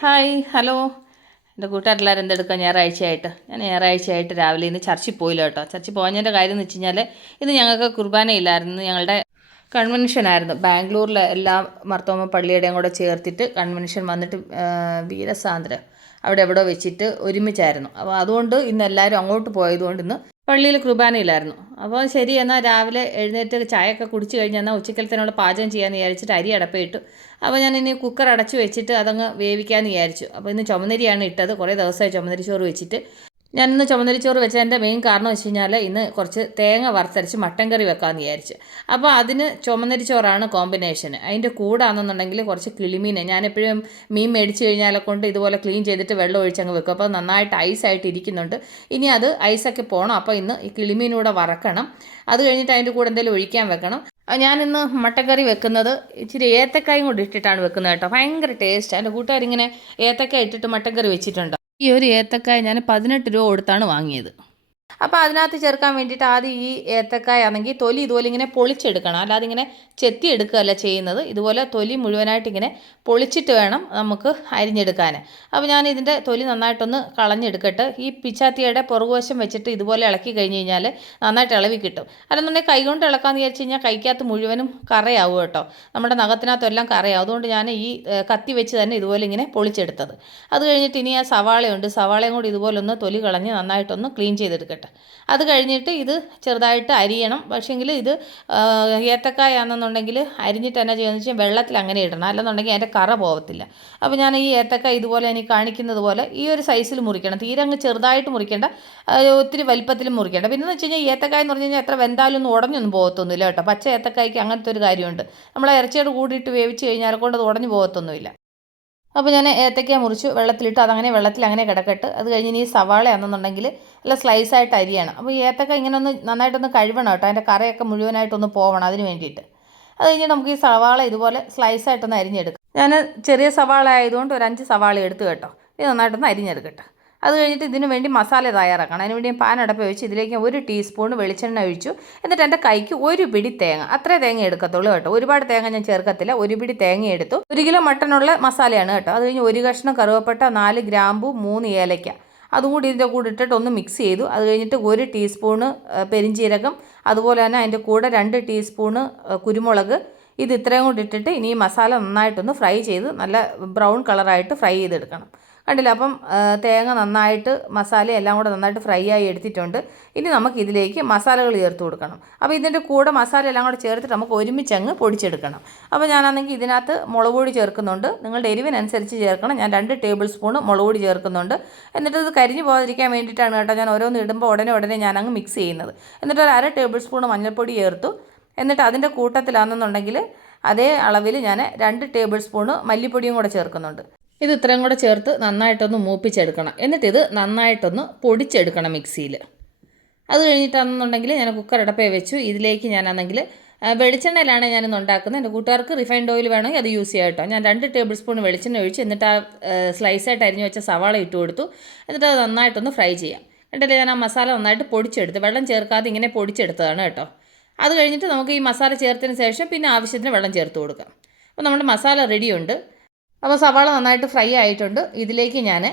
Hi hello. എൻ്റെ കൂട്ടുകാരെല്ലാവരും എന്തെടുക്കുക? ഞാൻ ഞായറാഴ്ചയായിട്ട് രാവിലെ ഇന്ന് ചർച്ചിൽ പോയില്ല കേട്ടോ. ചർച്ചിൽ പോകാഞ്ഞതിൻ്റെ കാര്യം എന്ന് വെച്ച് കഴിഞ്ഞാൽ ഇന്ന് ഞങ്ങൾക്ക് കുർബാനയില്ലായിരുന്നു. ഞങ്ങളുടെ കൺവെൻഷനായിരുന്നു. ബാംഗ്ലൂരിലെ എല്ലാ മർത്തോമ പള്ളിയുടെയും കൂടെ ചേർത്തിട്ട് കൺവെൻഷൻ വന്നിട്ട് വീരസാന്ദ്രം അവിടെ എവിടെ വെച്ചിട്ട് ഒരുമിച്ചായിരുന്നു. അപ്പോൾ അതുകൊണ്ട് ഇന്ന് എല്ലാവരും അങ്ങോട്ട് പോയതുകൊണ്ട് ഇന്ന് പള്ളിയിൽ കുർബാനയില്ലായിരുന്നു. അപ്പോൾ ശരി, എന്നാൽ രാവിലെ എഴുന്നേറ്റ് ചായയൊക്കെ കുടിച്ച് കഴിഞ്ഞ് എന്നാൽ ഉച്ചക്കലത്തിനുള്ള പാചകം ചെയ്യാമെന്ന് വിചാരിച്ചിട്ട് അരി അടപ്പയിട്ടു. അപ്പോൾ ഞാൻ ഇനി കുക്കർ അടച്ചു വെച്ചിട്ട് അതങ്ങ് വേവിക്കാമെന്ന് വിചാരിച്ചു. അപ്പോൾ ഇന്ന് ചുമന്നരിയാണ് ഇട്ടത്. കുറേ ദിവസമായി ചുമന്നരി ചോറ് വെച്ചിട്ട്. ഞാനിന്ന് ചുമന്നരിച്ചോറ് വെച്ചതിൻ്റെ മെയിൻ കാരണം വെച്ച് കഴിഞ്ഞാൽ ഇന്ന് കുറച്ച് തേങ്ങ വറുത്തരച്ച് മട്ടൻ കറി വെക്കാമെന്ന് വിചാരിച്ചു. അപ്പോൾ അതിന് ചുമന്നരിച്ചോറാണ് കോമ്പിനേഷന്. അതിൻ്റെ കൂടാണെന്നുണ്ടെങ്കിൽ കുറച്ച് കിളിമീൻ, ഞാനെപ്പോഴും മീൻ മേടിച്ച് കഴിഞ്ഞാലെ കൊണ്ട് ഇതുപോലെ ക്ലീൻ ചെയ്തിട്ട് വെള്ളം ഒഴിച്ചങ്ങ് വെക്കും. അപ്പോൾ നന്നായിട്ട് ഐസായിട്ട് ഇരിക്കുന്നുണ്ട്. ഇനി അത് ഐസൊക്കെ പോകണം. അപ്പോൾ ഇന്ന് ഈ കിളിമീനൂടെ വറക്കണം. അത് കഴിഞ്ഞിട്ട് അതിൻ്റെ കൂടെ എന്തെങ്കിലും ഒഴിക്കാൻ വെക്കണം. ഞാനിന്ന് മട്ടൻ കറി വെക്കുന്നത് ഇച്ചിരി ഏത്തക്കായും കൂടി ഇട്ടിട്ടാണ് വെക്കുന്നത് കേട്ടോ. ഭയങ്കര ടേസ്റ്റ്. എൻ്റെ കൂട്ടുകാരിങ്ങനെ ഏത്തക്കായ ഇട്ടിട്ട് മട്ടൻ കറി വെച്ചിട്ടുണ്ട്. ഈ ഒരു ഏത്തക്കായ ഞാൻ 18 രൂപ കൊടുത്താണ് വാങ്ങിയത്. അപ്പോൾ അതിനകത്ത് ചേർക്കാൻ വേണ്ടിയിട്ട് ആദ്യം ഈ ഏത്തക്കായ ആണെങ്കിൽ തൊലി ഇതുപോലെ ഇങ്ങനെ പൊളിച്ചെടുക്കണം. അല്ലാതെ ഇങ്ങനെ ചെത്തി എടുക്കുകയല്ല ചെയ്യുന്നത്. ഇതുപോലെ തൊലി മുഴുവനായിട്ട് ഇങ്ങനെ പൊളിച്ചിട്ട് വേണം നമുക്ക് അരിഞ്ഞെടുക്കാൻ. അപ്പോൾ ഞാൻ ഇതിൻ്റെ തൊലി നന്നായിട്ടൊന്ന് കളഞ്ഞെടുക്കട്ടെ. ഈ പിച്ചാത്തിയുടെ പുറകുവശം വെച്ചിട്ട് ഇതുപോലെ ഇളക്കി കഴിഞ്ഞ് കഴിഞ്ഞാൽ നന്നായിട്ട് ഇളവി കിട്ടും. അല്ലെന്നുണ്ടെങ്കിൽ കൈകൊണ്ട് ഇളക്കാമെന്ന് വിചാരിച്ച് കഴിഞ്ഞാൽ കൈക്കകത്ത് മുഴുവനും കറയാവും കേട്ടോ. നമ്മുടെ നഖത്തിനകത്തെല്ലാം കറയാവും. അതുകൊണ്ട് ഞാൻ ഈ കത്തി വെച്ച് തന്നെ ഇതുപോലെ ഇങ്ങനെ പൊളിച്ചെടുത്തത്. അത് കഴിഞ്ഞിട്ട് ഇനി ആ സവാളയുണ്ട്, സവാളയും കൂടി ഇതുപോലെ ഒന്ന് തൊലി കളഞ്ഞ് നന്നായിട്ടൊന്ന് ക്ലീൻ ചെയ്തെടുക്കട്ടെ. അത് കഴിഞ്ഞിട്ട് ഇത് ചെറുതായിട്ട് അരിയണം. പക്ഷേങ്കിൽ ഇത് ഏത്തക്കായാണെന്നുണ്ടെങ്കിൽ അരിഞ്ഞിട്ട് എന്നാ ചെയ്യുന്നത് വെച്ചാൽ വെള്ളത്തിൽ അങ്ങനെ ഇടണം. അല്ലെന്നുണ്ടെങ്കിൽ അതിൻ്റെ കറ പോകത്തില്ല. അപ്പോൾ ഞാൻ ഈ ഏത്തക്കായ ഇതുപോലെ എനിക്ക് കാണിക്കുന്നത് പോലെ ഈ ഒരു സൈസിൽ മുറിക്കണം. തീരെ അങ്ങ് ചെറുതായിട്ട് മുറിക്കേണ്ട, ഒത്തിരി വലിപ്പത്തിലും മുറിക്കേണ്ട. പിന്നെ എന്ന് വെച്ച് കഴിഞ്ഞാൽ ഏത്തക്കായ എന്ന് പറഞ്ഞു കഴിഞ്ഞാൽ എത്ര വെന്താലും ഒന്നും ഉടഞ്ഞൊന്നും പോകത്തൊന്നുമില്ല കേട്ടോ. പച്ച ഏത്തക്കായ്ക്ക് അങ്ങനത്തെ ഒരു കാര്യമുണ്ട്. നമ്മൾ ഇറച്ചിയോട് കൂടിയിട്ട് വേവിച്ച് കഴിഞ്ഞാൽ കൊണ്ട് അത് ഉടഞ്ഞു പോകത്തൊന്നുമില്ല. അപ്പോൾ ഞാൻ ഏത്തയ്ക്ക മുറിച്ച് വെള്ളത്തിലിട്ട് അതങ്ങനെ വെള്ളത്തിൽ അങ്ങനെ കിടക്കട്ട്. അത് കഴിഞ്ഞ് ഇനി സവാളയാണെന്നുണ്ടെങ്കിൽ നല്ല സ്ലൈസായിട്ട് അരിയണം. അപ്പോൾ ഈ ഏത്തക്ക ഇങ്ങനെ ഒന്ന് നന്നായിട്ടൊന്ന് കഴുകണം കേട്ടോ. അതിൻ്റെ കറയൊക്കെ മുഴുവനായിട്ടൊന്ന് പോകണം. അതിന് വേണ്ടിയിട്ട് അത് കഴിഞ്ഞ് നമുക്ക് ഈ സവാള ഇതുപോലെ സ്ലൈസായിട്ടൊന്ന് അരിഞ്ഞെടുക്കാം. ഞാൻ ചെറിയ സവാള ആയതുകൊണ്ട് ഒരു 5 സവാള എടുത്ത് കേട്ടോ. ഇത് നന്നായിട്ടൊന്ന് അരിഞ്ഞെടുക്കട്ടെ. അത് കഴിഞ്ഞിട്ട് ഇതിന് വേണ്ടി മസാല തയ്യാറാക്കണം. അതിന് വേണ്ടി പാൻ അടപ്പ് വെച്ച് ഇതിലേക്ക് 1 ടീസ്പൂൺ വെളിച്ചെണ്ണ ഒഴിച്ചു. എന്നിട്ട് എൻ്റെ കൈക്ക് 1 പിടി തേങ്ങ, അത്രേ തേങ്ങ എടുക്കത്തുള്ളൂ കേട്ടോ. ഒരുപാട് തേങ്ങ ഞാൻ ചേർക്കത്തില്ല. 1 പിടി തേങ്ങ എടുത്തു. 1 കിലോ മട്ടനുള്ള മസാലയാണ് കേട്ടോ. അത് കഴിഞ്ഞ് 1 കഷ്ണം കറുവപ്പട്ട, 4 ഗ്രാമ്പു, 3 ഏലയ്ക്ക, അതും കൂടി ഇതിൻ്റെ കൂടെ ഇട്ടിട്ട് ഒന്ന് മിക്സ് ചെയ്തു. അത് കഴിഞ്ഞിട്ട് 1 ടീസ്പൂണ് പെരിഞ്ചീരകം, അതുപോലെ തന്നെ അതിൻ്റെ കൂടെ 2 ടീസ്പൂണ് കുരുമുളക്, ഇത് ഇത്രയും കൂടി ഇട്ടിട്ട് ഇനി ഈ മസാല നന്നായിട്ടൊന്ന് ഫ്രൈ ചെയ്ത് നല്ല ബ്രൗൺ കളറായിട്ട് ഫ്രൈ ചെയ്തെടുക്കണം. കണ്ടില്ല? അപ്പം തേങ്ങ നന്നായിട്ട് മസാല എല്ലാം കൂടെ നന്നായിട്ട് ഫ്രൈ ആയി എടുത്തിട്ടുണ്ട്. ഇനി നമുക്ക് ഇതിലേക്ക് മസാലകൾ ചേർത്ത് കൊടുക്കണം. അപ്പോൾ ഇതിൻ്റെ കൂടെ മസാല എല്ലാം കൂടെ ചേർത്തിട്ട് നമുക്ക് ഒരുമിച്ചങ്ങ് പൊടിച്ചെടുക്കണം. അപ്പോൾ ഞാനാണെങ്കിൽ ഇതിനകത്ത് മുളക് പൊടി ചേർക്കുന്നുണ്ട്. നിങ്ങളുടെ എരിവിനനുസരിച്ച് ചേർക്കണം. ഞാൻ 2 ടേബിൾ സ്പൂൺ മുളക് പൊടി ചേർക്കുന്നുണ്ട്. എന്നിട്ട് ഇത് കരിഞ്ഞു പോകാതിരിക്കാൻ വേണ്ടിയിട്ടാണ് കേട്ടോ ഞാൻ ഓരോന്ന് ഇടുമ്പോൾ ഉടനെ ഞാനങ്ങ് മിക്സ് ചെയ്യുന്നത്. എന്നിട്ട് ഒരു 1/2 ടേബിൾ സ്പൂൺ മഞ്ഞൾപ്പൊടി ചേർത്തു. എന്നിട്ട് അതിൻ്റെ കൂട്ടത്തിലാണെന്നുണ്ടെങ്കിൽ അതേ അളവിൽ ഞാൻ 2 ടേബിൾ സ്പൂൺ മല്ലിപ്പൊടിയും കൂടെ ചേർക്കുന്നുണ്ട്. ഇത് ഇത്രയും കൂടെ ചേർത്ത് നന്നായിട്ടൊന്ന് മൂപ്പിച്ചെടുക്കണം. എന്നിട്ടിത് നന്നായിട്ടൊന്ന് പൊടിച്ചെടുക്കണം മിക്സിയിൽ. അത് കഴിഞ്ഞിട്ടാണെന്നുണ്ടെങ്കിൽ ഞാൻ കുക്കർ അടപ്പേ വെച്ചു. ഇതിലേക്ക് ഞാനാണെങ്കിൽ വെളിച്ചെണ്ണയിലാണ് ഞാനിന്ന് ഉണ്ടാക്കുന്നത്. എൻ്റെ കൂട്ടുകാർക്ക് റിഫൈൻഡ് ഓയിൽ വേണമെങ്കിൽ അത് യൂസ് ചെയ്യാം കേട്ടോ. ഞാൻ 2 ടേബിൾ സ്പൂൺ വെളിച്ചെണ്ണ ഒഴിച്ച് എന്നിട്ട് ആ സ്ലൈസായിട്ട് അരിഞ്ഞു വെച്ച സവാള ഇട്ട് കൊടുത്തു. എന്നിട്ട് അത് നന്നായിട്ടൊന്ന് ഫ്രൈ ചെയ്യാം. എന്നിട്ട് ഞാൻ ആ മസാല നന്നായിട്ട് പൊടിച്ചെടുത്ത്, വെള്ളം ചേർക്കാതെ ഇങ്ങനെ പൊടിച്ചെടുത്തതാണ് കേട്ടോ. അത് കഴിഞ്ഞിട്ട് നമുക്ക് ഈ മസാല ചേർത്തതിന് ശേഷം പിന്നെ ആവശ്യത്തിന് വെള്ളം ചേർത്ത് കൊടുക്കാം. അപ്പോൾ നമ്മുടെ മസാല റെഡിയുണ്ട്. അപ്പോൾ സവാള നന്നായിട്ട് ഫ്രൈ ആയിട്ടുണ്ട്. ഇതിലേക്ക് ഞാൻ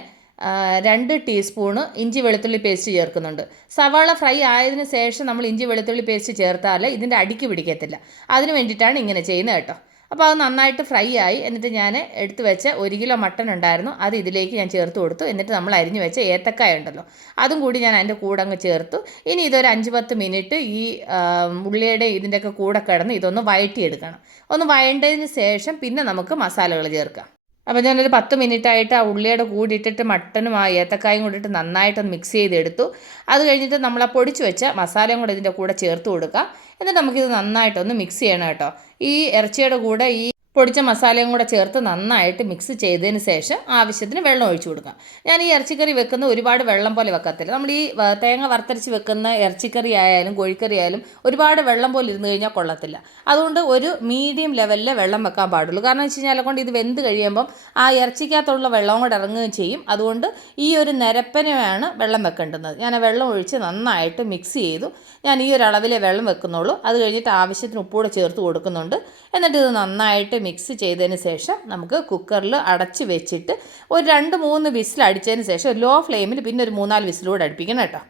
2 ടീസ്പൂണ് ഇഞ്ചി വെളുത്തുള്ളി പേസ്റ്റ് ചേർക്കുന്നുണ്ട്. സവാള ഫ്രൈ ആയതിനു ശേഷം നമ്മൾ ഇഞ്ചി വെളുത്തുള്ളി പേസ്റ്റ് ചേർത്താൽ ഇതിൻ്റെ അടിക്ക് പിടിക്കത്തില്ല. അതിന് വേണ്ടിയിട്ടാണ് ഇങ്ങനെ ചെയ്യുന്നത് കേട്ടോ. അപ്പോൾ അത് നന്നായിട്ട് ഫ്രൈ ആയി. എന്നിട്ട് ഞാൻ എടുത്ത് വെച്ച 1 കിലോ മട്ടൺ ഉണ്ടായിരുന്നു, അത് ഇതിലേക്ക് ഞാൻ ചേർത്ത് കൊടുത്തു. എന്നിട്ട് നമ്മൾ അരിഞ്ഞു വെച്ച ഏത്തക്കായ ഉണ്ടല്ലോ, അതും കൂടി ഞാൻ അതിൻ്റെ കൂടെ അങ്ങ് ചേർത്തു. ഇനി ഇതൊരു 5-10 മിനിറ്റ് ഈ ഉള്ളിയുടെ ഇതിൻ്റെയൊക്കെ കൂടെ കിടന്ന് ഇതൊന്ന് വഴറ്റിയെടുക്കണം. ഒന്ന് വഴണ്ടതിന് ശേഷം പിന്നെ നമുക്ക് മസാലകൾ ചേർക്കാം. അപ്പോൾ ഞാനൊരു 10 മിനിറ്റായിട്ട് ആ ഉള്ളിയുടെ കൂടി ഇട്ടിട്ട് മട്ടനും ആ ഏത്തക്കായും കൂടി ഇട്ട് നന്നായിട്ടൊന്ന് മിക്സ് ചെയ്തെടുത്തു. അത് കഴിഞ്ഞിട്ട് നമ്മൾ ആ പൊടിച്ച് വെച്ച മസാലയും കൂടെ ഇതിൻ്റെ കൂടെ ചേർത്ത് കൊടുക്കാം. എന്നിട്ട് നമുക്കിത് നന്നായിട്ടൊന്ന് മിക്സ് ചെയ്യണം കേട്ടോ. ഈ ഇറച്ചിയുടെ കൂടെ ഈ പൊടിച്ച മസാലയും കൂടെ ചേർത്ത് നന്നായിട്ട് മിക്സ് ചെയ്തതിന് ശേഷം ആവശ്യത്തിന് വെള്ളം ഒഴിച്ചു കൊടുക്കാം. ഞാൻ ഈ ഇറച്ചിക്കറി വെക്കുന്ന ഒരുപാട് വെള്ളം പോലെ വെക്കത്തില്ല. നമ്മൾ ഈ തേങ്ങ വറുത്തരച്ച് വെക്കുന്ന ഇറച്ചിക്കറി ആയാലും കോഴിക്കറി ആയാലും ഒരുപാട് വെള്ളം പോലെ ഇരുന്ന് കഴിഞ്ഞാൽ കൊള്ളത്തില്ല. അതുകൊണ്ട് ഒരു മീഡിയം ലെവലിലെ വെള്ളം വെക്കാൻ പാടുള്ളൂ. കാരണം വെച്ച് കഴിഞ്ഞാൽ കൊണ്ട് ഇത് വെന്ത് കഴിയുമ്പം ആ ഇറച്ചിക്കകത്തുള്ള വെള്ളവും കൂടെ ഇറങ്ങുകയും ചെയ്യും. അതുകൊണ്ട് ഈ ഒരു നിരപ്പനെയാണ് വെള്ളം വെക്കേണ്ടുന്നത്. ഞാൻ ആ വെള്ളം ഒഴിച്ച് നന്നായിട്ട് മിക്സ് ചെയ്തു. ഞാൻ ഈ ഒരു അളവിലെ വെള്ളം വെക്കുന്നുള്ളൂ. അത് കഴിഞ്ഞിട്ട് ആവശ്യത്തിന് ഉപ്പൂടെ ചേർത്ത് കൊടുക്കുന്നുണ്ട്. എന്നിട്ട് ഇത് നന്നായിട്ട് മിക്സ് ചെയ്തതിന് ശേഷം നമുക്ക് കുക്കറിൽ അടച്ച് വെച്ചിട്ട് ഒരു 2-3 വിസിൽ അടിച്ചതിന് ശേഷം ലോ ഫ്ലെയിമിൽ പിന്നെ ഒരു 3-4 വിസിലൂടെ അടുപ്പിക്കണം കേട്ടോ.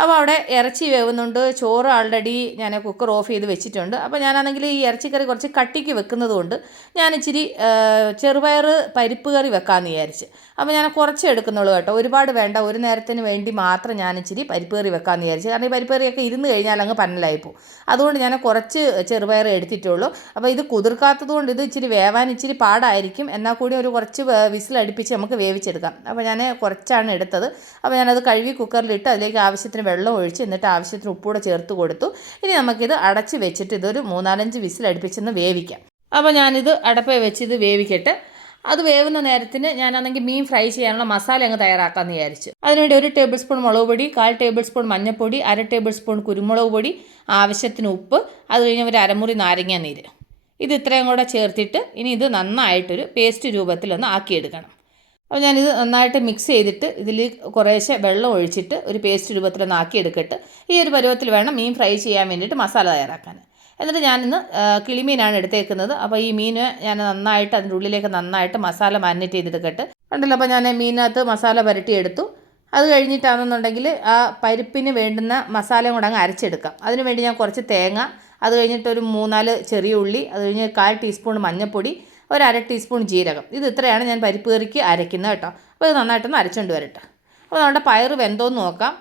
അപ്പോൾ അവിടെ ഇറച്ചി വേവുന്നുണ്ട്, ചോറ് ആൾറെഡി ഞാൻ കുക്കർ ഓഫ് ചെയ്ത് വെച്ചിട്ടുണ്ട്. അപ്പോൾ ഞാനാണെങ്കിൽ ഈ ഇറച്ചിക്കറി കുറച്ച് കട്ടിക്ക് വെക്കുന്നത് കൊണ്ട് ഞാൻ ഇച്ചിരി ചെറുപയർ പരിപ്പ് കറി വെക്കാമെന്ന് വിചാരിച്ച്. അപ്പോൾ ഞാൻ കുറച്ച് എടുക്കുന്നുള്ളൂ കേട്ടോ, ഒരുപാട് വേണ്ട. ഒരു നേരത്തിന് വേണ്ടി മാത്രം ഞാൻ ഇച്ചിരി പരിപ്പ് കറി വെക്കാമെന്ന് വിചാരിച്ചു. കാരണം ഈ പരിപ്പ് കറിയൊക്കെ ഇരുന്ന് കഴിഞ്ഞാൽ അങ്ങ് പന്നലായിപ്പോവും. അതുകൊണ്ട് ഞാൻ കുറച്ച് ചെറുപയർ എടുത്തിട്ടുള്ളൂ. അപ്പോൾ ഇത് കുതിർക്കാത്തത് കൊണ്ട് ഇത് ഇച്ചിരി വേവാൻ ഇച്ചിരി പാടായിരിക്കും. എന്നാൽ കൂടി ഒരു കുറച്ച് വിസിലടുപ്പിച്ച് നമുക്ക് വേവിച്ചെടുക്കാം. അപ്പോൾ ഞാൻ കുറച്ചാണ് എടുത്തത്. അപ്പോൾ ഞാനത് കഴുകി കുക്കറിലിട്ട് അതിലേക്ക് ആവശ്യത്തിന് വെള്ളം ഒഴിച്ച് എന്നിട്ട് ആവശ്യത്തിന് ഉപ്പൂടെ ചേർത്ത് കൊടുത്തു. ഇനി നമുക്കിത് അടച്ച് വെച്ചിട്ട് ഇതൊരു 3-4 വിസിലടുപ്പിച്ചൊന്ന് വേവിക്കാം. അപ്പോൾ ഞാനിത് അടപ്പേ വെച്ച് ഇത് വേവിക്കട്ടെ. അത് വേവുന്ന നേരത്തിന് ഞാനാണെങ്കിൽ മീൻ ഫ്രൈ ചെയ്യാനുള്ള മസാല അങ്ങ് തയ്യാറാക്കാമെന്ന് വിചാരിച്ചു. അതിനുവേണ്ടി 1 ടേബിൾ സ്പൂൺ മുളക് പൊടി, 1/4 ടേബിൾ സ്പൂൺ മഞ്ഞൾപ്പൊടി, 1/2 ടേബിൾ സ്പൂൺ കുരുമുളക് പൊടി, ആവശ്യത്തിന് ഉപ്പ്, അത് കഴിഞ്ഞ് ഒരു അരമുറി നാരങ്ങ നീര്, ഇത് ഇത്രയും കൂടെ ചേർത്തിട്ട് ഇനി ഇത് നന്നായിട്ടൊരു പേസ്റ്റ് രൂപത്തിലൊന്ന് ആക്കിയെടുക്കണം. അപ്പോൾ ഞാനിത് നന്നായിട്ട് മിക്സ് ചെയ്തിട്ട് ഇതിൽ കുറേശ്ശെ വെള്ളം ഒഴിച്ചിട്ട് ഒരു പേസ്റ്റ് രൂപത്തിലൊന്ന് ആക്കിയെടുക്കട്ടെ. ഈ ഒരു പരുവത്തിൽ വേണം മീൻ ഫ്രൈ ചെയ്യാൻ വേണ്ടിയിട്ട് മസാല തയ്യാറാക്കാൻ. എന്നിട്ട് ഞാനിന്ന് കിളിമീനാണ് എടുത്തേക്കുന്നത്. അപ്പോൾ ഈ മീൻ ഞാൻ നന്നായിട്ട് അതിൻ്റെ ഉള്ളിലേക്ക് നന്നായിട്ട് മസാല മാരിനേറ്റ് ചെയ്തെടുക്കട്ടെ. കണ്ടല്ലോ, അപ്പോൾ ഞാൻ മീനകത്ത് മസാല പുരട്ടിയെടുത്തു. അത് കഴിഞ്ഞിട്ടാണെന്നുണ്ടെങ്കിൽ ആ പരിപ്പിന് വേണ്ടുന്ന മസാലയും കൂടെ അങ്ങ് അരച്ചെടുക്കാം. അതിന് വേണ്ടി ഞാൻ കുറച്ച് തേങ്ങ, അത് കഴിഞ്ഞിട്ട് ഒരു 3-4 ചെറിയ ഉള്ളി, അത് കഴിഞ്ഞ് 1/4 ടീസ്പൂൺ മഞ്ഞൾപ്പൊടി, ഒരു 1/2 ടീസ്പൂൺ ജീരകം, ഇത് ഇത്രയാണ് ഞാൻ പരിപ്പ് കറിക്ക് അരയ്ക്കുന്നത് കേട്ടോ. അപ്പോൾ ഇത് നന്നായിട്ടൊന്ന് അരച്ചുകൊണ്ട് വരട്ടെ. അപ്പോൾ നമ്മുടെ പയർ വെന്തോന്ന് നോക്കാം.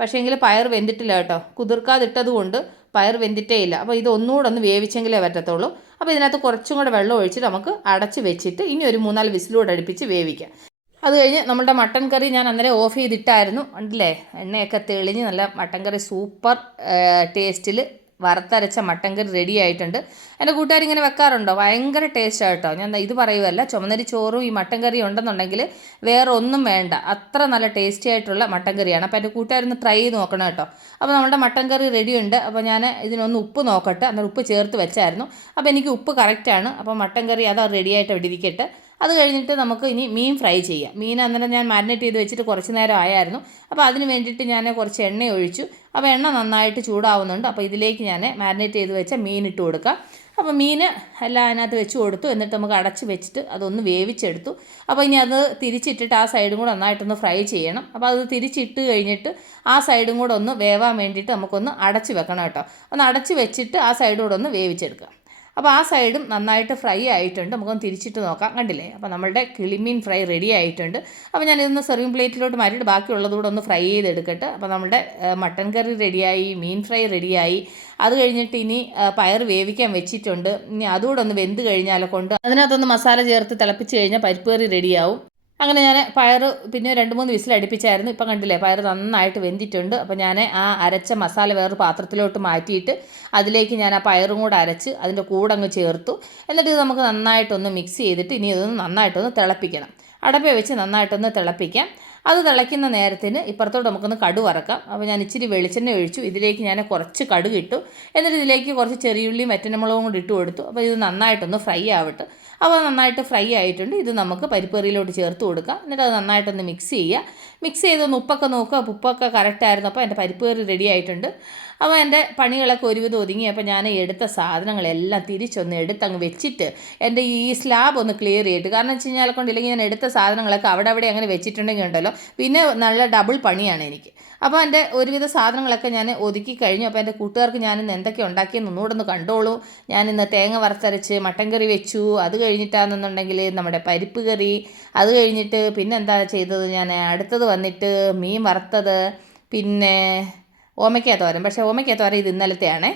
പക്ഷേങ്കിൽ പയർ വെന്തിട്ടില്ല കേട്ടോ, കുതിർക്കാതിട്ടത് കൊണ്ട് പയർ വെന്തിട്ടേ ഇല്ല. അപ്പോൾ ഇത് ഒന്നുകൂടെ ഒന്ന് വേവിച്ചെങ്കിലേ പറ്റത്തുള്ളൂ. അപ്പോൾ ഇതിനകത്ത് കുറച്ചും കൂടെ വെള്ളം ഒഴിച്ചിട്ട് നമുക്ക് അടച്ച് വെച്ചിട്ട് ഇനി ഒരു 3-4 വിസിലൂടെ അടുപ്പിച്ച് വേവിക്കാം. അത് കഴിഞ്ഞ് നമ്മുടെ മട്ടൻ കറി ഞാൻ അന്നേരം ഓഫ് ചെയ്തിട്ടായിരുന്നു. ഉണ്ടല്ലേ, എണ്ണയൊക്കെ തെളിഞ്ഞ് നല്ല മട്ടൻ കറി സൂപ്പർ ടേസ്റ്റിൽ വറുത്തരച്ച മട്ടൻ കറി റെഡി ആയിട്ടുണ്ട്. എൻ്റെ കൂട്ടുകാരിങ്ങനെ വെക്കാറുണ്ടോ? ഭയങ്കര ടേസ്റ്റാണ് കേട്ടോ. ഞാൻ ഇത് പറയുമല്ല, ചുമന്നരി ചോറും ഈ മട്ടൻ കറി ഉണ്ടെന്നുണ്ടെങ്കിൽ വേറെ ഒന്നും വേണ്ട, അത്ര നല്ല ടേസ്റ്റി ആയിട്ടുള്ള മട്ടൻ കറിയാണ്. അപ്പോൾ എൻ്റെ കൂട്ടുകാരൊന്ന് ട്രൈ ചെയ്ത് നോക്കണം കേട്ടോ. അപ്പോൾ നമ്മുടെ മട്ടൻ കറി റെഡിയുണ്ട്. അപ്പോൾ ഞാൻ ഇതിനൊന്ന് ഉപ്പ് നോക്കട്ടെ. അന്നേരം ഉപ്പ് ചേർത്ത് വെച്ചായിരുന്നു. അപ്പോൾ എനിക്ക് ഉപ്പ് കറക്റ്റാണ്. അപ്പോൾ മട്ടൻ കറി അത് റെഡിയായിട്ട് അവിടെ ഇരിക്കട്ടെ. അത് കഴിഞ്ഞിട്ട് നമുക്ക് ഇനി മീൻ ഫ്രൈ ചെയ്യാം. മീൻ അന്നേരം ഞാൻ മാരിനേറ്റ് ചെയ്ത് വെച്ചിട്ട് കുറച്ച് നേരം ആയായിരുന്നു. അപ്പോൾ അതിന് വേണ്ടിയിട്ട് ഞാൻ കുറച്ച് എണ്ണ ഒഴിച്ചു. അപ്പോൾ എണ്ണ നന്നായിട്ട് ചൂടാവുന്നുണ്ട്. അപ്പോൾ ഇതിലേക്ക് ഞാൻ മാരിനേറ്റ് ചെയ്ത് വെച്ച മീൻ ഇട്ട് കൊടുക്കാം. അപ്പോൾ മീൻ എല്ലാം അതിനകത്ത് വെച്ച് കൊടുത്തു. എന്നിട്ട് നമുക്ക് അടച്ച് വെച്ചിട്ട് അതൊന്ന് വേവിച്ചെടുത്തു. അപ്പോൾ ഇനി അത് തിരിച്ചിട്ടിട്ട് ആ സൈഡും കൂടെ നന്നായിട്ടൊന്ന് ഫ്രൈ ചെയ്യണം. അപ്പോൾ അത് തിരിച്ചിട്ട് കഴിഞ്ഞിട്ട് ആ സൈഡും കൂടെ ഒന്ന് വേവാൻ വേണ്ടിയിട്ട് നമുക്കൊന്ന് അടച്ച് വെക്കണം കേട്ടോ. ഒന്ന് അടച്ച് വെച്ചിട്ട് ആ സൈഡും കൂടെ ഒന്ന് വേവിച്ചെടുക്കുക. അപ്പോൾ ആ സൈഡും നന്നായിട്ട് ഫ്രൈ ആയിട്ടുണ്ട്. നമുക്കൊന്ന് തിരിച്ചിട്ട് നോക്കാം. കണ്ടില്ലേ, അപ്പോൾ നമ്മളുടെ കിളിമീൻ ഫ്രൈ റെഡി ആയിട്ടുണ്ട്. അപ്പോൾ ഞാനിതൊന്ന് സെർവിങ് പ്ലേറ്റിലോട്ട് മാറ്റിയിട്ട് ബാക്കിയുള്ളതുകൂടെ ഒന്ന് ഫ്രൈ ചെയ്തെടുക്കട്ടെ. അപ്പോൾ നമ്മുടെ മട്ടൻ കറി റെഡിയായി, മീൻ ഫ്രൈ റെഡിയായി. അത് കഴിഞ്ഞിട്ട് ഇനി പയർ വേവിക്കാൻ വെച്ചിട്ടുണ്ട്. ഇനി അതുകൂടെ ഒന്ന് വെന്ത് കഴിഞ്ഞാൽ കൊണ്ട് അതിനകത്തൊന്ന് മസാല ചേർത്ത് തിളപ്പിച്ച് കഴിഞ്ഞാൽ പരിപ്പ് കറി റെഡിയാവും. അങ്ങനെ ഞാൻ പയർ പിന്നെ 2-3 വിസിൽ അടുപ്പിച്ചായിരുന്നു. ഇപ്പം കണ്ടില്ലേ, പയർ നന്നായിട്ട് വെന്തിട്ടുണ്ട്. അപ്പോൾ ഞാൻ ആ അരച്ച മസാല വേറൊരു പാത്രത്തിലോട്ട് മാറ്റിയിട്ട് അതിലേക്ക് ഞാൻ ആ പയറും കൂടെ അരച്ച് അതിൻ്റെ കൂടെ അങ്ങ് ചേർത്തു. എന്നിട്ട് ഇത് നമുക്ക് നന്നായിട്ടൊന്ന് മിക്സ് ചെയ്തിട്ട് ഇനി ഇതൊന്ന് നന്നായിട്ടൊന്ന് തിളപ്പിക്കണം. അടപ്പേ വെച്ച് നന്നായിട്ടൊന്ന് തിളപ്പിക്കാം. അത് തിളയ്ക്കുന്ന നേരത്തിന് ഇപ്പുറത്തോട്ട് നമുക്കൊന്ന് കടുക് വറക്കാം. അപ്പോൾ ഞാൻ ഇച്ചിരി വെളിച്ചെണ്ണ ഒഴിച്ചു. ഇതിലേക്ക് ഞാൻ കുറച്ച് കടുക് ഇട്ടു. എന്നിട്ട് ഇതിലേക്ക് കുറച്ച് ചെറിയുള്ളിയും വറ്റൽമുളകും കൂടി ഇട്ട് കൊടുത്തു. അപ്പോൾ ഇത് നന്നായിട്ടൊന്ന് ഫ്രൈ ആവട്ടെ. അപ്പോൾ നന്നായിട്ട് ഫ്രൈ ആയിട്ടുണ്ട്. ഇത് നമുക്ക് പരിപ്പ് കറിയിലോട്ട് ചേർത്ത് കൊടുക്കാം. എന്നിട്ട് അത് നന്നായിട്ടൊന്ന് മിക്സ് ചെയ്യുക. മിക്സ് ചെയ്തൊന്ന് ഉപ്പൊക്കെ നോക്കുക. ഉപ്പൊക്കെ കറക്റ്റായിരുന്നു. അപ്പോൾ എൻ്റെ പരിപ്പ് കറി റെഡി ആയിട്ടുണ്ട്. അപ്പോൾ എൻ്റെ പണികളൊക്കെ ഒരുവിധം ഒതുങ്ങി. അപ്പോൾ ഞാൻ എടുത്ത സാധനങ്ങളെല്ലാം തിരിച്ചൊന്ന് എടുത്തങ്ങ് വെച്ചിട്ട് എൻ്റെ ഈ സ്ലാബ് ഒന്ന് ക്ലിയർ ചെയ്തിട്ട്, കാരണം വെച്ച് കഴിഞ്ഞാൽ കൊണ്ടില്ലെങ്കിൽ ഞാൻ എടുത്ത സാധനങ്ങളൊക്കെ അവിടെ അങ്ങനെ വെച്ചിട്ടുണ്ടെങ്കിൽ ഉണ്ടല്ലോ പിന്നെ നല്ല ഡബിൾ പണിയാണ് എനിക്ക്. അപ്പോൾ എൻ്റെ ഒരുവിധ സാധനങ്ങളൊക്കെ ഞാൻ ഒതുക്കി കഴിഞ്ഞു. അപ്പോൾ എൻ്റെ കൂട്ടുകാർക്ക് ഞാനിന്ന് എന്തൊക്കെ ഉണ്ടാക്കിയെന്ന് ഒന്നുകൂടെ ഒന്ന് കണ്ടോളൂ. ഞാനിന്ന് തേങ്ങ വറുത്തരച്ച് മട്ടൻ കറി വെച്ചു. അത് കഴിഞ്ഞിട്ടാണെന്നുണ്ടെങ്കിൽ നമ്മുടെ പരിപ്പ് കറി. അത് കഴിഞ്ഞിട്ട് പിന്നെ എന്താ ചെയ്തത്, ഞാൻ അടുത്തത് വന്നിട്ട് മീൻ വറുത്തത്, പിന്നെ ഓമയ്ക്ക തോരൻ. പക്ഷേ ഓമയ്ക്ക തോരൻ ഇത് ഇന്നലത്തെയാണേ.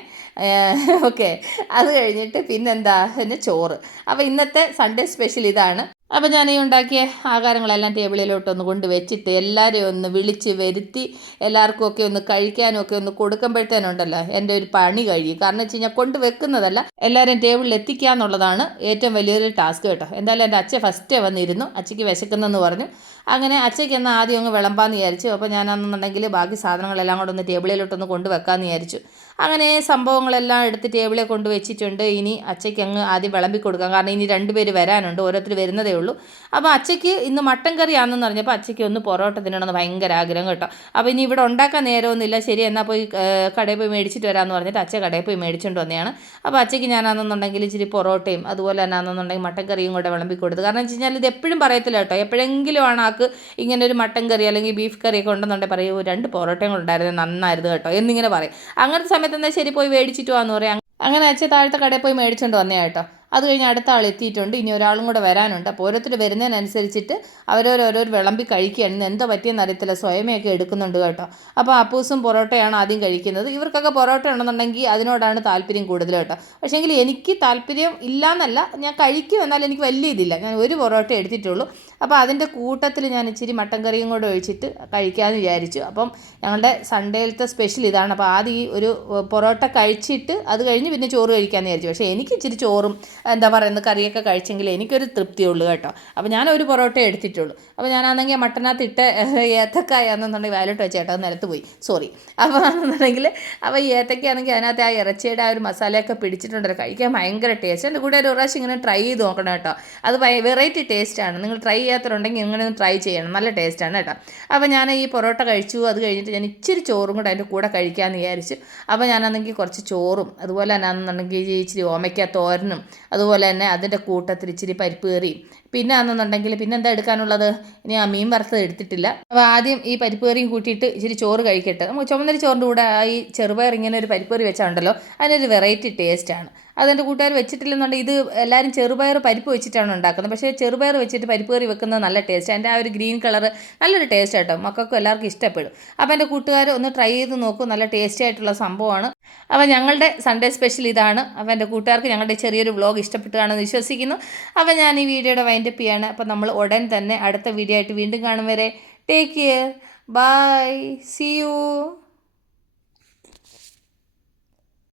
ഓക്കെ, അത് കഴിഞ്ഞിട്ട് പിന്നെന്താ പിന്നെ ചോറ്. അപ്പോൾ ഇന്നത്തെ സൺഡേ സ്പെഷ്യൽ ഇതാണ്. അപ്പോൾ ഞാൻ ഈ ഉണ്ടാക്കിയ ആഹാരങ്ങളെല്ലാം ടേബിളിലോട്ടൊന്ന് കൊണ്ട് വെച്ചിട്ട് എല്ലാവരെയും ഒന്ന് വിളിച്ച് വരുത്തി എല്ലാവർക്കും ഒക്കെ ഒന്ന് കഴിക്കാനും ഒക്കെ ഒന്ന് കൊടുക്കുമ്പോഴത്തേനുണ്ടല്ലോ എൻ്റെ ഒരു പണി കഴിയും. കാരണം വെച്ച് കഴിഞ്ഞാൽ കൊണ്ട് വെക്കുന്നതല്ല, എല്ലാവരെയും ടേബിളിൽ എത്തിക്കുക എന്നുള്ളതാണ് ഏറ്റവും വലിയൊരു ടാസ്ക് കേട്ടോ. എന്തായാലും എൻ്റെ അച്ഛൻ ഫസ്റ്റേ വന്നിരുന്നു. അച്ഛയ്ക്ക് വിശക്കുന്നെന്ന് പറഞ്ഞു. അങ്ങനെ അച്ഛയ്ക്ക് എന്നാൽ ആദ്യം അങ്ങ് വിളമ്പാന്ന് വിചാരിച്ചു. അപ്പോൾ ഞാനെന്നുണ്ടെങ്കിൽ ബാക്കി സാധനങ്ങളെല്ലാം കൂടെ ഒന്ന് ടേബിളിലോട്ടൊന്ന് കൊണ്ട് വെക്കാമെന്ന് വിചാരിച്ചു. അങ്ങനെ സംഭവങ്ങളെല്ലാം എടുത്ത് ടേബിളിൽ കൊണ്ട് വെച്ചിട്ടുണ്ട്. ഇനി അച്ചയ്ക്ക് അങ്ങ് ആദ്യം വിളമ്പി കൊടുക്കാം, കാരണം ഇനി 2 പേര് വരാനുണ്ട്, ഓരോരുത്തർ വരുന്നതേ ഉള്ളൂ. അപ്പോൾ അച്ചയ്ക്ക് ഇന്ന് മട്ടൻ കറിയാണെന്ന് പറഞ്ഞപ്പോൾ അച്ചയ്ക്ക് ഒന്ന് പൊറോട്ട തിന്നണമെന്ന് ഭയങ്കര ആഗ്രഹം കേട്ടോ. അപ്പോൾ ഇനി ഇവിടെ ഉണ്ടാക്കാൻ നേരമൊന്നുമില്ല, ശരി എന്നാൽ പോയി കടയിൽ പോയി മേടിച്ചിട്ട് വരാമെന്ന് പറഞ്ഞിട്ട് അച്ഛ കടയിൽ പോയി മേടിച്ചുകൊണ്ട് വന്നതാണ്. അപ്പോൾ അച്ചയ്ക്ക് ഞാനാണെന്നുണ്ടെങ്കിൽ ഇച്ചിരി പൊറോട്ടയും അതുപോലെ തന്നെ ആണെന്നുണ്ടെങ്കിൽ മട്ടൻ കറിയും കൂടെ വിളമ്പി കൊടുത്തു. കാരണം വെച്ച് കഴിഞ്ഞാൽ ഇത് എപ്പോഴും പറയത്തില്ല കേട്ടോ, എപ്പോഴെങ്കിലും ആണ് ആൾക്ക് ഇങ്ങനെ ഒരു മട്ടൻ കറി അല്ലെങ്കിൽ ബീഫ് കറിയൊക്കെ ഉണ്ടെന്നുണ്ടെങ്കിൽ പറയൂ 2 പൊറോട്ടയും കൂടെ ഉണ്ടായിരുന്നു, നന്നായിരുന്നു കേട്ടോ എന്നിങ്ങനെ പറയും. അങ്ങനത്തെ സമയത്ത് എന്നാൽ ശരി പോയി മേടിച്ചിട്ട് വാന്ന് പറയാം. അങ്ങനെ അച്ഛൻ താഴത്തെ കടയിൽ പോയി മേടിച്ചുകൊണ്ട് വന്നേ കേട്ടോ. അത് കഴിഞ്ഞ് അടുത്ത ആൾ എത്തിയിട്ടുണ്ട്, ഇനി ഒരാളും കൂടെ വരാനുണ്ട്. അപ്പോൾ ഓരോരുത്തർ വരുന്നതിനനുസരിച്ചിട്ട് അവരോരോരോ വിളമ്പി കഴിക്കുകയാണ്. ഇന്ന് എന്തോ പറ്റിയെന്ന് അറിയത്തില്ല, സ്വയമേയൊക്കെ എടുക്കുന്നുണ്ട് കേട്ടോ. അപ്പോൾ അപ്പൂസും പൊറോട്ടയാണ് ആദ്യം കഴിക്കുന്നത്. ഇവർക്കൊക്കെ പൊറോട്ട ഉണ്ടെന്നുണ്ടെങ്കിൽ അതിനോടാണ് താല്പര്യം കൂടുതൽ കേട്ടോ. പക്ഷേങ്കിൽ എനിക്ക് താല്പര്യം ഇല്ലയെന്നല്ല, ഞാൻ കഴിക്കും, എന്നാൽ എനിക്ക് വലിയ ഇതില്ല. ഞാൻ ഒരു പൊറോട്ട എടുത്തിട്ടുള്ളൂ. അപ്പോൾ അതിൻ്റെ കൂട്ടത്തിൽ ഞാൻ ഇച്ചിരി മട്ടൻ കറിയും കൂടെ ഒഴിച്ചിട്ട് കഴിക്കാമെന്ന് വിചാരിച്ചു. അപ്പം ഞങ്ങളുടെ സൺഡേയിലത്തെ സ്പെഷ്യൽ ഇതാണ്. അപ്പോൾ ആദ്യം ഈ ഒരു പൊറോട്ട കഴിച്ചിട്ട് അത് കഴിഞ്ഞ് പിന്നെ ചോറ് കഴിക്കാമെന്ന് വിചാരിച്ചു. പക്ഷേ എനിക്ക് ഇച്ചിരി ചോറും എന്താ പറയുന്നത് കറിയൊക്കെ കഴിച്ചെങ്കിൽ എനിക്കൊരു തൃപ്തിയുള്ളൂ കേട്ടോ. അപ്പോൾ ഞാൻ ഒരു പൊറോട്ട എടുത്തിട്ടുള്ളൂ. അപ്പോൾ ഞാനാണെങ്കിൽ മട്ടനകത്ത് ഇട്ട് ഏത്തക്കായ എന്നുണ്ടെങ്കിൽ വയലോട്ട് വെച്ച് കേട്ടോ, നിലത്ത് പോയി, സോറി. അപ്പോൾ എന്നുണ്ടെങ്കിൽ അപ്പോൾ ഈ ഏത്തക്കയാണെങ്കിൽ അതിനകത്ത് ആ ഇറച്ചിയുടെ ആ ഒരു മസാലയൊക്കെ പിടിച്ചിട്ടുണ്ടല്ലോ, കഴിക്കാൻ ഭയങ്കര ടേസ്റ്റ്. എൻ്റെ കൂടെ ഒരു പ്രാവശ്യം ഇങ്ങനെ ട്രൈ ചെയ്ത് നോക്കണം കേട്ടോ, അത് വെറൈറ്റി ടേസ്റ്റാണ്. നിങ്ങൾ ട്രൈ ചെയ്യാത്തവരുണ്ടെങ്കിൽ ഇങ്ങനെ ഒന്ന് ട്രൈ ചെയ്യണം, നല്ല ടേസ്റ്റാണ് കേട്ടോ. അപ്പോൾ ഞാൻ ഈ പൊറോട്ട കഴിച്ചു, അത് കഴിഞ്ഞിട്ട് ഞാൻ ഇച്ചിരി ചോറും കൂടെ അതിൻ്റെ കൂടെ കഴിക്കാമെന്ന് വിചാരിച്ചു. അപ്പോൾ ഞാനാണെങ്കിൽ കുറച്ച് ചോറും അതുപോലെ തന്നെ ആണെന്നുണ്ടെങ്കിൽ ഇച്ചിരി ഓമയ്ക്ക തോരനും അതുപോലെ തന്നെ അതിൻ്റെ കൂട്ടത്തിൽ ഇച്ചിരി പരിപ്പ് കറിയും പിന്നെ ആണെന്നുണ്ടെങ്കിൽ പിന്നെ എന്താ എടുക്കാനുള്ളത്, ഇനി ആ മീൻ വറുത്തത് എടുത്തിട്ടില്ല. അപ്പോൾ ആദ്യം ഈ പരിപ്പ് കറിയും കൂട്ടിയിട്ട് ഇച്ചിരി ചോറ് കഴിക്കട്ടെ. നമുക്ക് ചുമന്നരി ചോറിൻ്റെ കൂടെ ഈ ചെറുപയർ ഇങ്ങനെ ഒരു പരിപ്പ് കറി വെച്ചാണ്ടല്ലോ, അതിനൊരു വെറൈറ്റി ടേസ്റ്റാണ്. അതെൻ്റെ കൂട്ടുകാർ വെച്ചിട്ടില്ലെന്നുണ്ടെങ്കിൽ ഇത് എല്ലാവരും ചെറുപയർ പരിപ്പ് വെച്ചിട്ടാണ് ഉണ്ടാക്കുന്നത്. പക്ഷേ ചെറുപയർ വെച്ചിട്ട് പരിപ്പ് കറി വെക്കുന്നത് നല്ല ടേസ്റ്റ്, അതിൻ്റെ ആ ഒരു ഗ്രീൻ കളർ നല്ലൊരു ടേസ്റ്റ് കേട്ടോ, മക്കൾക്കും എല്ലാവർക്കും ഇഷ്ടപ്പെടും. അപ്പോൾ എൻ്റെ കൂട്ടുകാർ ഒന്ന് ട്രൈ ചെയ്ത് നോക്കൂ, നല്ല ടേസ്റ്റി ആയിട്ടുള്ള സംഭവമാണ്. അപ്പോൾ ഞങ്ങളുടെ സൺഡേ സ്പെഷ്യൽ ഇതാണ്. അപ്പോൾ എൻ്റെ കൂട്ടുകാർക്ക് ഞങ്ങളുടെ ചെറിയൊരു വ്ലോഗ് ഇഷ്ടപ്പെട്ടുകയാണെന്ന് വിശ്വസിക്കുന്നു. അപ്പോൾ ഞാൻ ഈ വീഡിയോയുടെ വൈൻഡപ്പ് ചെയ്യാണ്. അപ്പോൾ നമ്മൾ ഉടൻ തന്നെ അടുത്ത വീഡിയോ ആയിട്ട് വീണ്ടും കാണും വരെ take care, bye, see U.